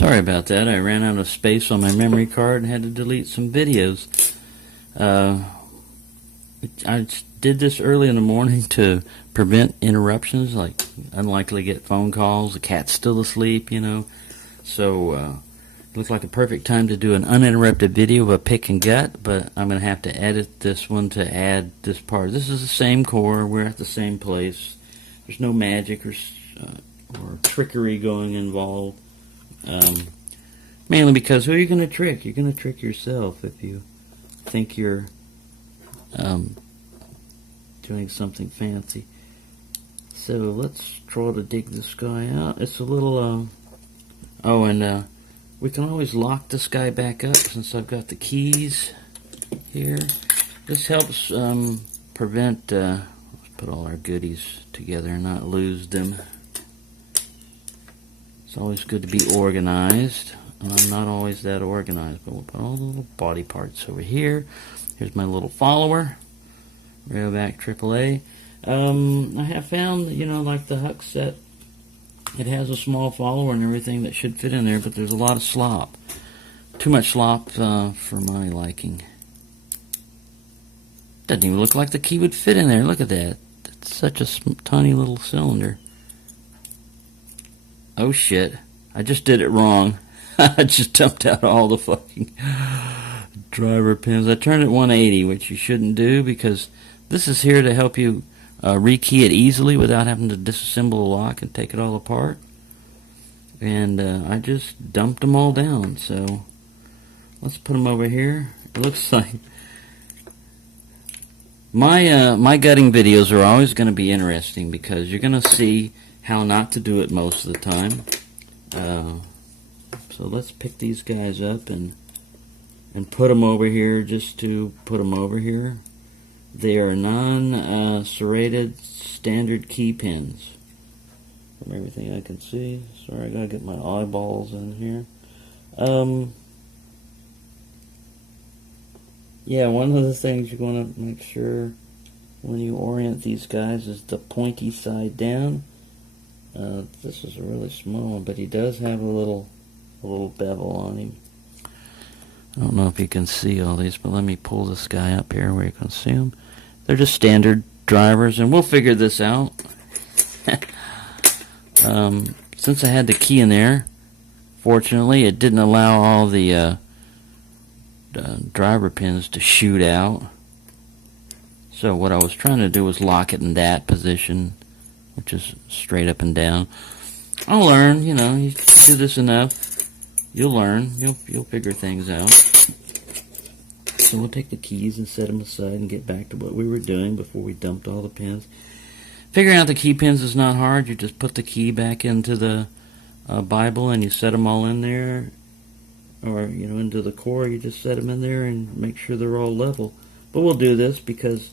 Sorry about that. I ran out of space on my memory card and had to delete some videos. I did this early in the morning to prevent interruptions, like unlikely to get phone calls, the cat's still asleep, So it looked like a perfect time to do an uninterrupted video of a pick and gut, but I'm going to have to edit this one to add this part. This is the same core. We're at the same place. There's no magic or trickery going involved. Mainly because who are you going to trick? You're going to trick yourself if you think you're doing something fancy. So let's try to dig this guy out. It's a little we can always lock this guy back up since I've got the keys here. This helps prevent let's put all our goodies together and not lose them. It's always good to be organized. I'm not always that organized, but we'll put all the little body parts over here. Here's my little follower, Rayovac AAA. I have found, like the Huck set, it has a small follower and everything that should fit in there, but there's a lot of slop. Too much slop for my liking. Doesn't even look like the key would fit in there. Look at that. It's such a tiny little cylinder. Oh shit, I just did it wrong. I just dumped out all the fucking driver pins. I turned it 180, which you shouldn't do because this is here to help you rekey it easily without having to disassemble the lock and take it all apart. And I just dumped them all down. So let's put them over here. It looks like my gutting videos are always going to be interesting because you're going to see how not to do it most of the time. So let's pick these guys up and put them over here just to put them over here. They are non-serrated standard key pins. From everything I can see. Sorry, I gotta get my eyeballs in here. Yeah, one of the things you want to make sure when you orient these guys is the pointy side down. This is really small, but he does have a little bevel on him. I don't know if you can see all these, but let me pull this guy up here where you can see them. They're just standard drivers, and we'll figure this out. Since I had the key in there, fortunately, it didn't allow all the driver pins to shoot out. So what I was trying to do was lock it in that position, which is straight up and down. I'll learn, you do this enough, you'll learn, you'll figure things out. So we'll take the keys and set them aside and get back to what we were doing before we dumped all the pins. Figuring out the key pins is not hard. You just put the key back into the Bible and you set them all in there, or into the core. You just set them in there and make sure they're all level. But we'll do this because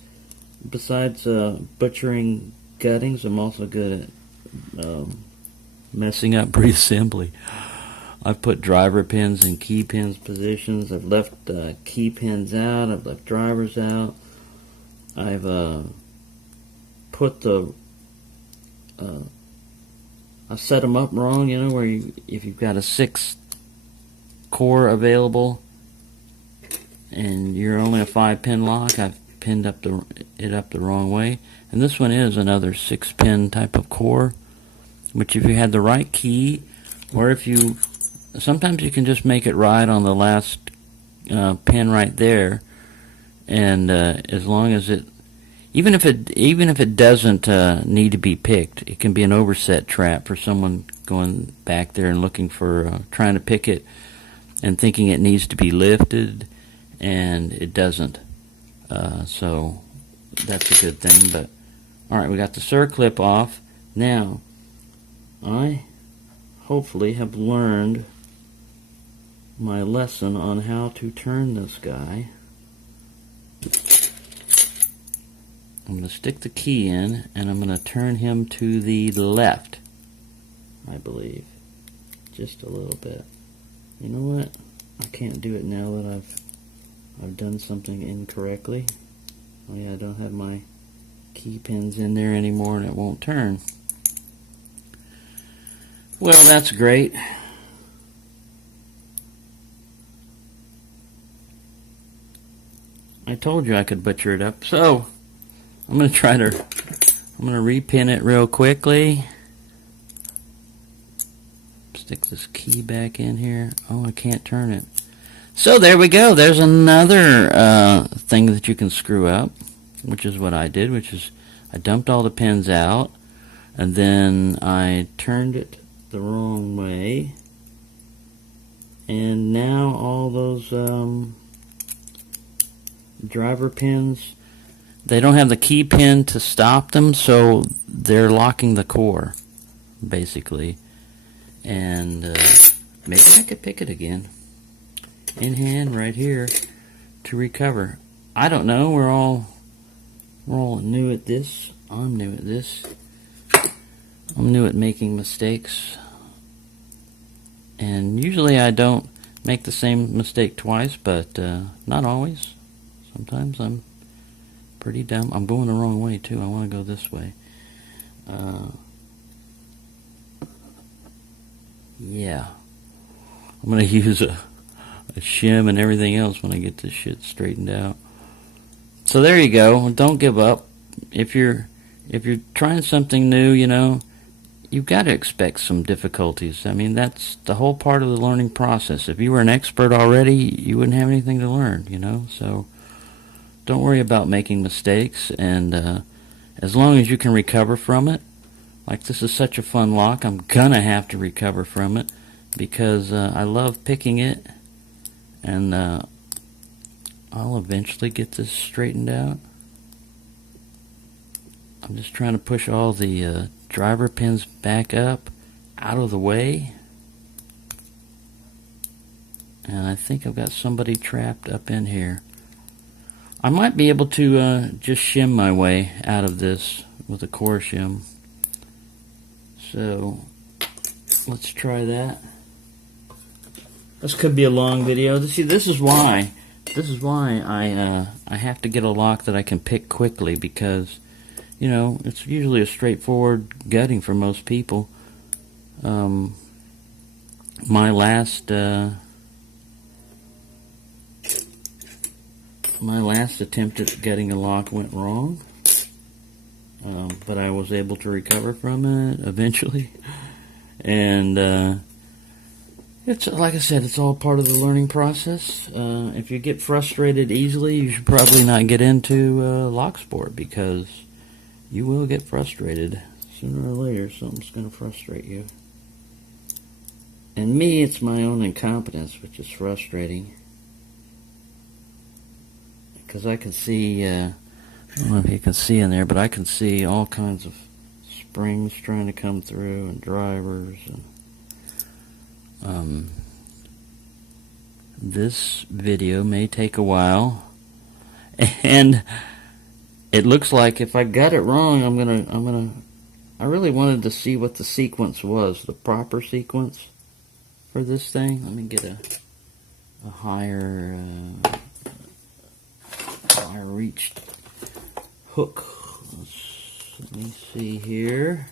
besides butchering guttings, I'm also good at messing up pre-assembly. I've put driver pins in key pins positions. I've left key pins out. I've left drivers out. I've put I set them up wrong, where if you've got a 6 core available and you're only a 5-pin lock, I've pinned it up the wrong way. And this one is another 6-pin type of core, which if you had the right key, or sometimes you can just make it right on the last pin right there, and as long as even if it doesn't need to be picked, it can be an overset trap for someone going back there and looking for trying to pick it and thinking it needs to be lifted, and it doesn't. So that's a good thing. But all right, we got the circlip off. Now I hopefully have learned my lesson on how to turn this guy. I'm going to stick the key in and I'm going to turn him to the left, I believe, just a little bit. You know what? I can't do it now that I've done something incorrectly. Oh yeah, I don't have my key pins in there anymore and it won't turn. Well, that's great. I told you I could butcher it up. So I'm going to repin it real quickly. Stick this key back in here. Oh, I can't turn it. So there we go. There's another thing that you can screw up, which is what I did, which is I dumped all the pins out, and then I turned it the wrong way, and now all those driver pins, they don't have the key pin to stop them, so they're locking the core, basically. And maybe I could pick it again in hand right here to recover. I don't know. We're all new at this. I'm new at this. I'm new at making mistakes, and usually I don't make the same mistake twice, but not always. Sometimes I'm pretty dumb. I'm going the wrong way too. I want to go this way. Yeah, I'm gonna use a shim and everything else when I get this shit straightened out. So there you go. Don't give up. If you're trying something new, you know, you've got to expect some difficulties. I mean, that's the whole part of the learning process. If you were an expert already, you wouldn't have anything to learn, you know. So don't worry about making mistakes, and as long as you can recover from it. Like, this is such a fun lock, I'm gonna have to recover from it because I love picking it, and I'll eventually get this straightened out. I'm just trying to push all the driver pins back up out of the way, and I think I've got somebody trapped up in here. I might be able to just shim my way out of this with a core shim. So let's try that. This could be a long video. See, this is why I have to get a lock that I can pick quickly, because, you know, it's usually a straightforward gutting for most people. My last attempt at getting a lock went wrong. But I was able to recover from it eventually, and it's, like I said, it's all part of the learning process. If you get frustrated easily, you should probably not get into lock sport, because you will get frustrated. Sooner or later, something's going to frustrate you. And me, it's my own incompetence, which is frustrating, because I can see. I don't know if you can see in there, but I can see all kinds of springs trying to come through, and drivers, and this video may take a while, and it looks like if I got it wrong, I really wanted to see what the sequence was, the proper sequence for this thing. Let me get a higher reached hook. Let me see here.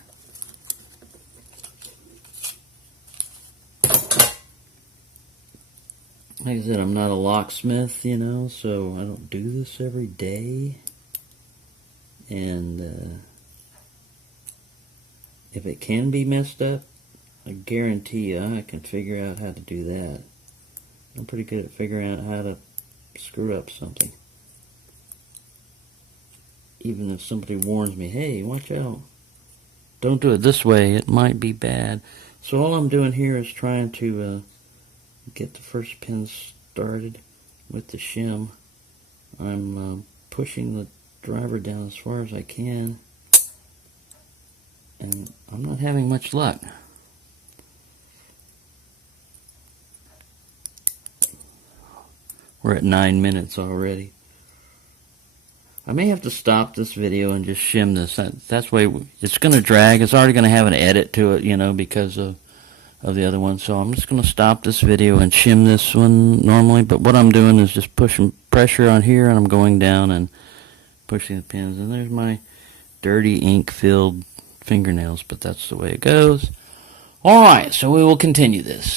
Like I said, I'm not a locksmith, you know, so I don't do this every day. And if it can be messed up, I guarantee you I can figure out how to do that. I'm pretty good at figuring out how to screw up something. Even if somebody warns me, hey, watch out, don't do it this way, it might be bad. So all I'm doing here is trying to get the first pin started with the shim. I'm pushing the driver down as far as I can, and I'm not having much luck. We're at 9 minutes already. I may have to stop this video and just shim this. That's why it's going to drag. It's already going to have an edit to it, you know, because of the other one. So I'm just going to stop this video and shim this one normally. But what I'm doing is just pushing pressure on here, and I'm going down and pushing the pins. And there's my dirty ink-filled fingernails, but that's the way it goes. All right, so we will continue this.